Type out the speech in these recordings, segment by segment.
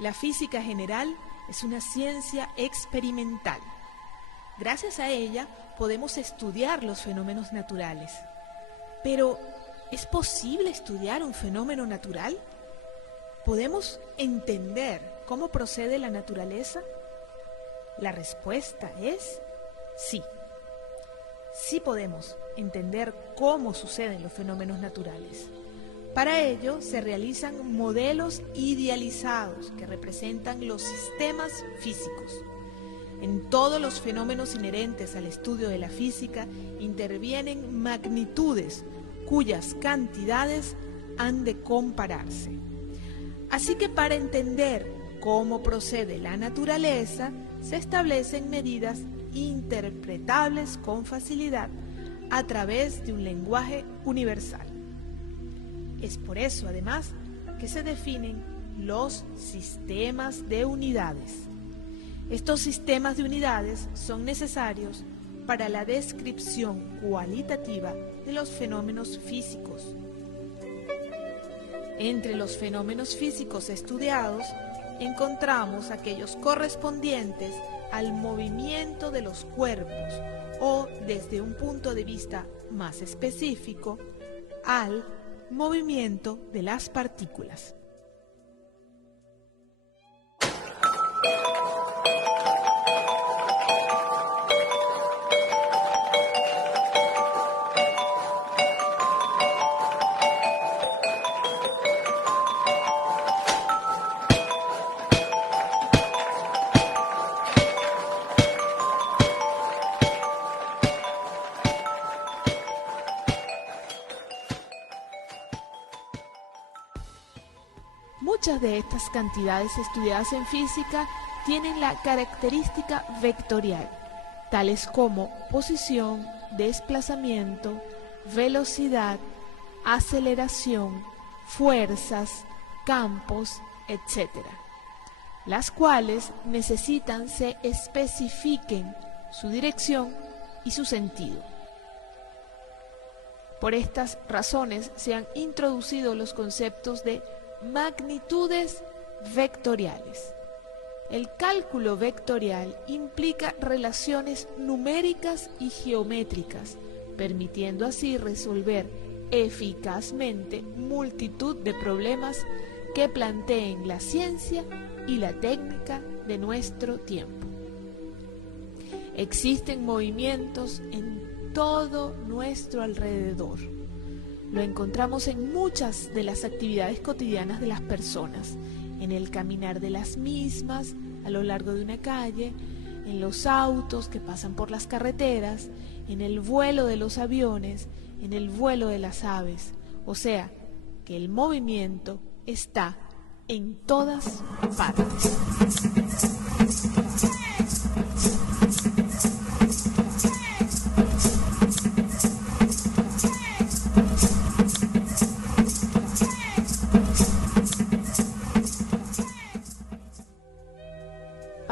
La física general es una ciencia experimental. Gracias a ella podemos estudiar los fenómenos naturales. Pero, ¿es posible estudiar un fenómeno natural? ¿Podemos entender cómo procede la naturaleza? La respuesta es sí. Sí podemos entender cómo suceden los fenómenos naturales. Para ello se realizan modelos idealizados que representan los sistemas físicos. En todos los fenómenos inherentes al estudio de la física intervienen magnitudes cuyas cantidades han de compararse. Así que para entender cómo procede la naturaleza, se establecen medidas interpretables con facilidad a través de un lenguaje universal. Es por eso, además, que se definen los sistemas de unidades. Estos sistemas de unidades son necesarios para la descripción cualitativa de los fenómenos físicos. Entre los fenómenos físicos estudiados, encontramos aquellos correspondientes al movimiento de los cuerpos o, desde un punto de vista más específico, al movimiento de las partículas. Muchas de estas cantidades estudiadas en física tienen la característica vectorial, tales como posición, desplazamiento, velocidad, aceleración, fuerzas, campos, etc., las cuales necesitan se especifiquen su dirección y su sentido. Por estas razones se han introducido los conceptos de magnitudes vectoriales. El cálculo vectorial implica relaciones numéricas y geométricas, permitiendo así resolver eficazmente multitud de problemas que planteen la ciencia y la técnica de nuestro tiempo. Existen movimientos en todo nuestro alrededor. Lo encontramos en muchas de las actividades cotidianas de las personas, en el caminar de las mismas, a lo largo de una calle, en los autos que pasan por las carreteras, en el vuelo de los aviones, en el vuelo de las aves. O sea, que el movimiento está en todas partes.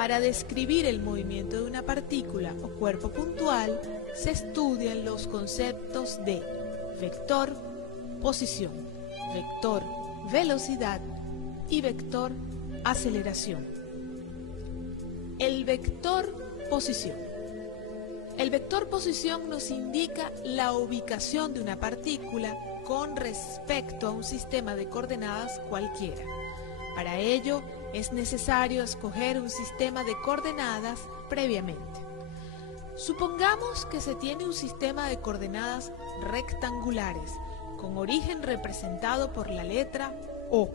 Para describir el movimiento de una partícula o cuerpo puntual, se estudian los conceptos de vector, posición, vector, velocidad y vector, aceleración. El vector posición. El vector posición nos indica la ubicación de una partícula con respecto a un sistema de coordenadas cualquiera. Para ello, es necesario escoger un sistema de coordenadas previamente. Supongamos que se tiene un sistema de coordenadas rectangulares con origen representado por la letra O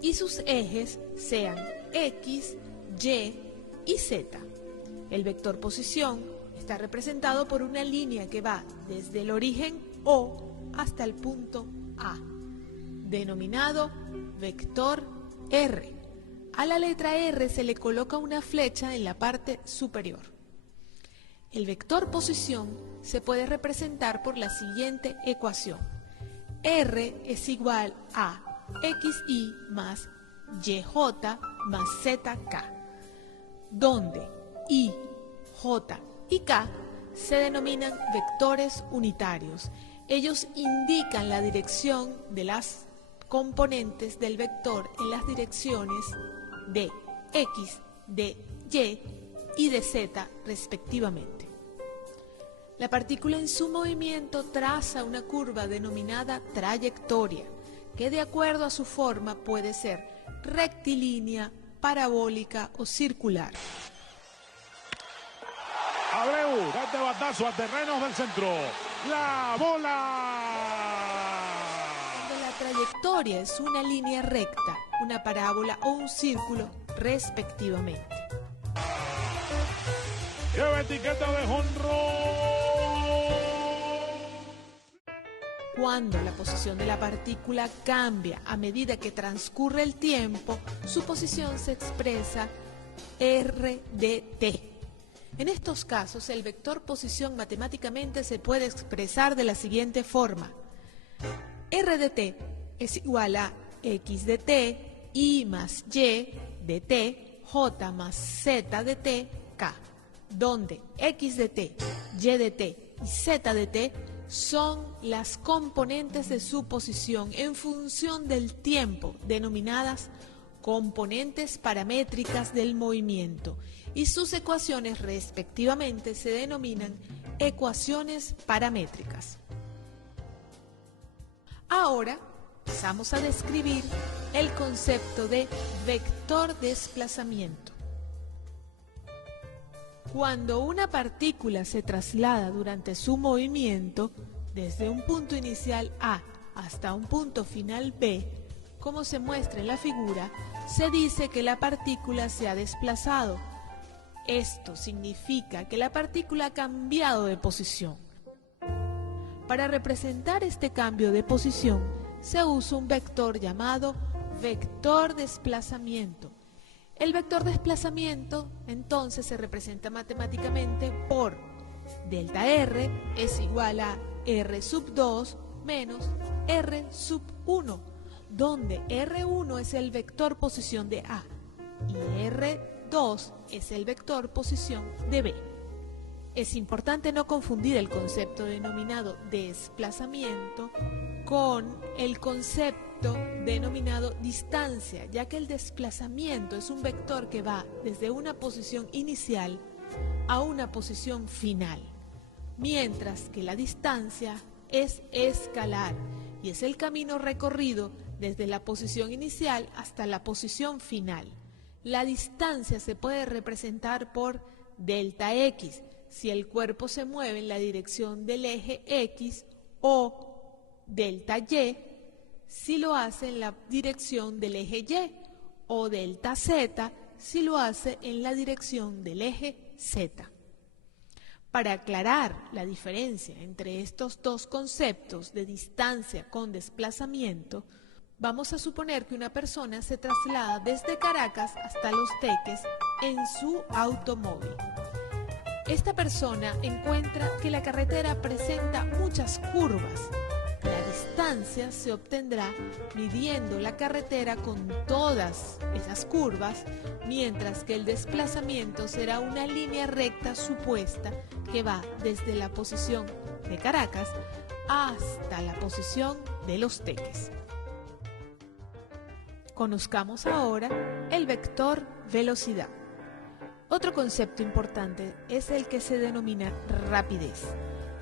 y sus ejes sean X, Y y Z. El vector posición está representado por una línea que va desde el origen O hasta el punto A, denominado vector R. A la letra R se le coloca una flecha en la parte superior. El vector posición se puede representar por la siguiente ecuación. R es igual a XY más YJ más ZK, donde Y, J y K se denominan vectores unitarios. Ellos indican la dirección de las componentes del vector en las direcciones de X, de Y y de Z respectivamente. La partícula en su movimiento traza una curva denominada trayectoria, que de acuerdo a su forma puede ser rectilínea, parabólica o circular. Abreu, da este batazo a terrenos del centro. ¡La bola! Cuando la trayectoria es una línea recta, una parábola o un círculo, respectivamente. ¡Lleva etiqueta de jonrón! Cuando la posición de la partícula cambia a medida que transcurre el tiempo, su posición se expresa r de t. En estos casos, el vector posición matemáticamente se puede expresar de la siguiente forma. R de t es igual a x de t, y más y de t, j más z de t, k, donde x de t, y de t y z de t son las componentes de su posición en función del tiempo, denominadas componentes paramétricas del movimiento, y sus ecuaciones respectivamente se denominan ecuaciones paramétricas. Ahora pasamos a describir el concepto de vector desplazamiento. Cuando una partícula se traslada durante su movimiento desde un punto inicial A hasta un punto final B, como se muestra en la figura, se dice que la partícula se ha desplazado. Esto significa que la partícula ha cambiado de posición. Para representar este cambio de posición, se usa un vector llamado vector desplazamiento. El vector desplazamiento entonces se representa matemáticamente por delta R es igual a R sub 2 menos R sub 1, donde R1 es el vector posición de A y R2 es el vector posición de B. Es importante no confundir el concepto denominado desplazamiento con el concepto denominado distancia, ya que el desplazamiento es un vector que va desde una posición inicial a una posición final, mientras que la distancia es escalar y es el camino recorrido desde la posición inicial hasta la posición final. La distancia se puede representar por delta X, si el cuerpo se mueve en la dirección del eje X, o delta Y, si lo hace en la dirección del eje Y, o delta Z, si lo hace en la dirección del eje Z. Para aclarar la diferencia entre estos dos conceptos de distancia con desplazamiento, vamos a suponer que una persona se traslada desde Caracas hasta Los Teques en su automóvil. Esta persona encuentra que la carretera presenta muchas curvas. La distancia se obtendrá midiendo la carretera con todas esas curvas, mientras que el desplazamiento será una línea recta supuesta que va desde la posición de Caracas hasta la posición de Los Teques. Conozcamos ahora el vector velocidad. Otro concepto importante es el que se denomina rapidez,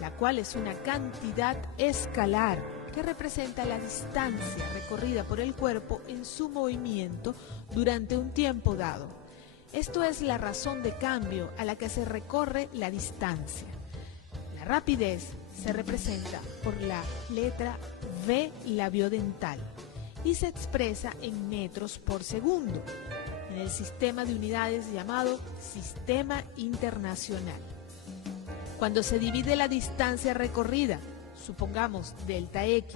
la cual es una cantidad escalar que representa la distancia recorrida por el cuerpo en su movimiento durante un tiempo dado. Esto es la razón de cambio a la que se recorre la distancia. La rapidez se representa por la letra V labiodental y se expresa en metros por segundo, en el sistema de unidades llamado Sistema Internacional. Cuando se divide la distancia recorrida, supongamos delta X,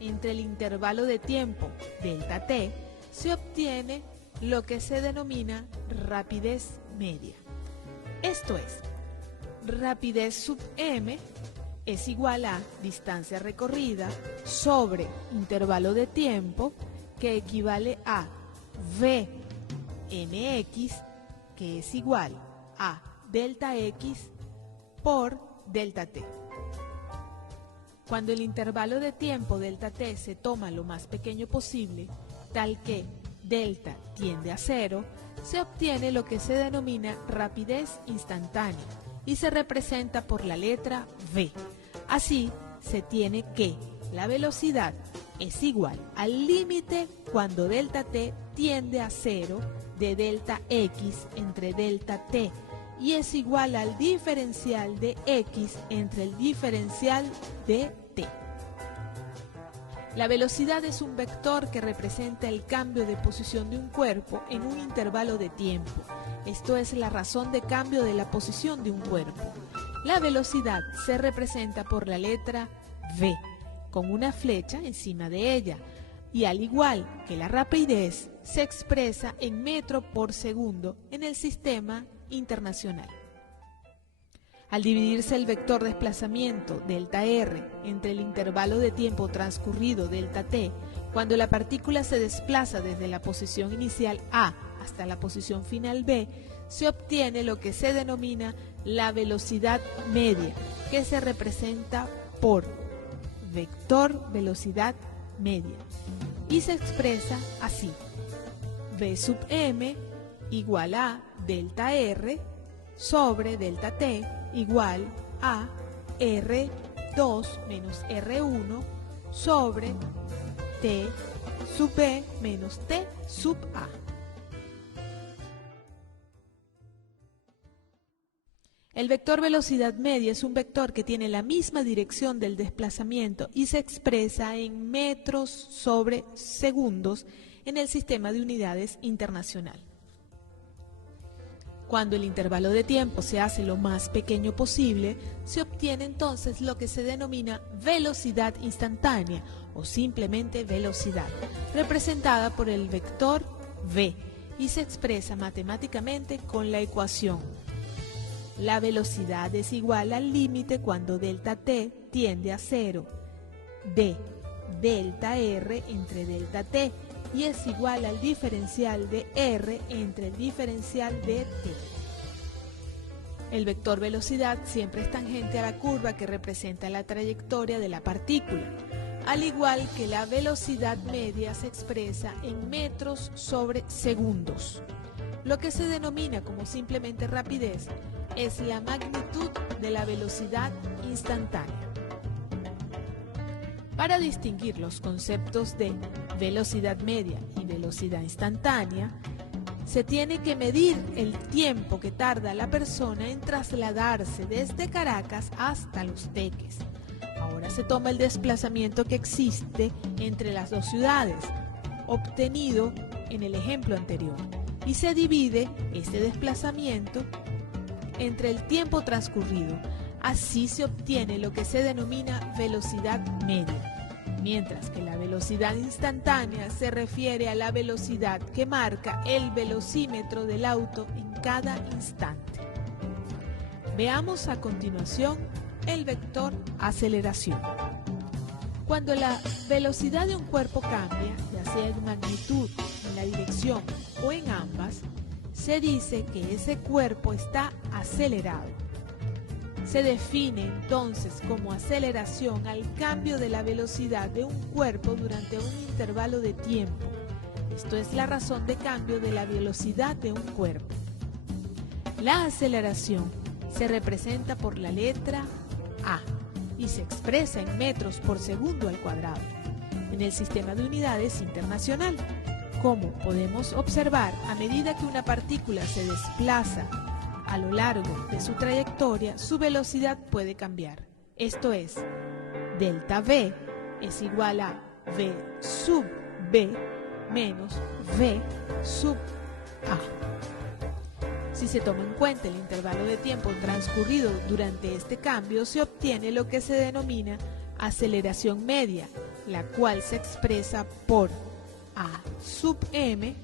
entre el intervalo de tiempo delta T, se obtiene lo que se denomina rapidez media. Esto es, rapidez sub m es igual a distancia recorrida sobre intervalo de tiempo, que equivale a V mx, que es igual a delta x por delta t. Cuando el intervalo de tiempo delta t se toma lo más pequeño posible, tal que delta tiende a 0, se obtiene lo que se denomina rapidez instantánea y se representa por la letra v. Así, se tiene que la velocidad es igual al límite cuando delta t tiende a 0 de delta x entre delta t y es igual al diferencial de x entre el diferencial de t. La velocidad es un vector que representa el cambio de posición de un cuerpo en un intervalo de tiempo. Esto es la razón de cambio de la posición de un cuerpo. La velocidad se representa por la letra v, con una flecha encima de ella, y al igual que la rapidez, se expresa en metro por segundo en el sistema internacional. Al dividirse el vector desplazamiento delta r entre el intervalo de tiempo transcurrido delta t, cuando la partícula se desplaza desde la posición inicial A hasta la posición final B, se obtiene lo que se denomina la velocidad media, que se representa por vector velocidad media y se expresa así: v sub m igual a delta r sobre delta t igual a R2 menos R1 sobre T sub B menos T sub A. El vector velocidad media es un vector que tiene la misma dirección del desplazamiento y se expresa en metros sobre segundos en el sistema de unidades internacional. Cuando el intervalo de tiempo se hace lo más pequeño posible, se obtiene entonces lo que se denomina velocidad instantánea o simplemente velocidad, representada por el vector v, y se expresa matemáticamente con la ecuación: la velocidad es igual al límite cuando delta t tiende a 0 de delta r entre delta t y es igual al diferencial de r entre el diferencial de t. El vector velocidad siempre es tangente a la curva que representa la trayectoria de la partícula, al igual que la velocidad media se expresa en metros sobre segundos. Lo que se denomina como simplemente rapidez es la magnitud de la velocidad instantánea. Para distinguir los conceptos de velocidad media y velocidad instantánea, se tiene que medir el tiempo que tarda la persona en trasladarse desde Caracas hasta Los Teques. Ahora se toma el desplazamiento que existe entre las dos ciudades, obtenido en el ejemplo anterior, y se divide este desplazamiento entre el tiempo transcurrido. Así se obtiene lo que se denomina velocidad media, mientras que la velocidad instantánea se refiere a la velocidad que marca el velocímetro del auto en cada instante. Veamos a continuación el vector aceleración. Cuando la velocidad de un cuerpo cambia, ya sea en magnitud, en la dirección o en ambas, se dice que ese cuerpo está acelerado. Se define entonces como aceleración al cambio de la velocidad de un cuerpo durante un intervalo de tiempo. Esto es la razón de cambio de la velocidad de un cuerpo. La aceleración se representa por la letra A y se expresa en metros por segundo al cuadrado en el sistema de unidades internacional. Como podemos observar, a medida que una partícula se desplaza a lo largo de su trayectoria, su velocidad puede cambiar. Esto es, delta v es igual a v sub b menos v sub a. Si se toma en cuenta el intervalo de tiempo transcurrido durante este cambio, se obtiene lo que se denomina aceleración media, la cual se expresa por a sub m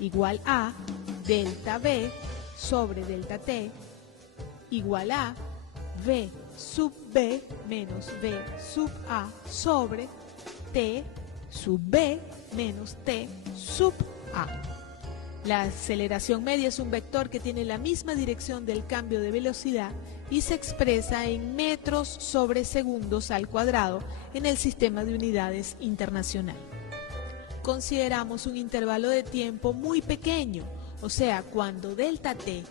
igual a delta v sobre delta t igual a v sub b menos v sub a sobre t sub b menos t sub a. La aceleración media es un vector que tiene la misma dirección del cambio de velocidad y se expresa en metros sobre segundos al cuadrado en el sistema de unidades internacional. consideramos un intervalo de tiempo muy pequeño, o sea, cuando delta t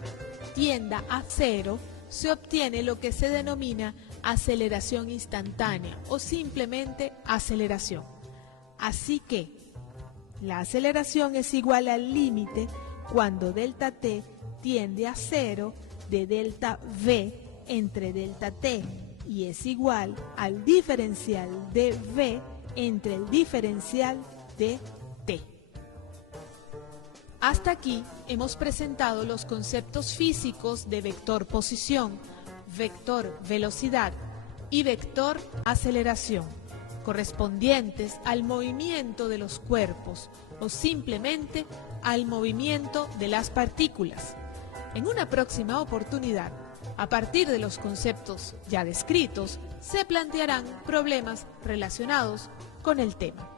tienda a 0, se obtiene lo que se denomina aceleración instantánea o simplemente aceleración. Así que la aceleración es igual al límite cuando delta t tiende a 0 de delta v entre delta t y es igual al diferencial de v entre el diferencial de t. Hasta aquí hemos presentado los conceptos físicos de vector posición, vector velocidad y vector aceleración, correspondientes al movimiento de los cuerpos o simplemente al movimiento de las partículas. En una próxima oportunidad, a partir de los conceptos ya descritos, se plantearán problemas relacionados con el tema.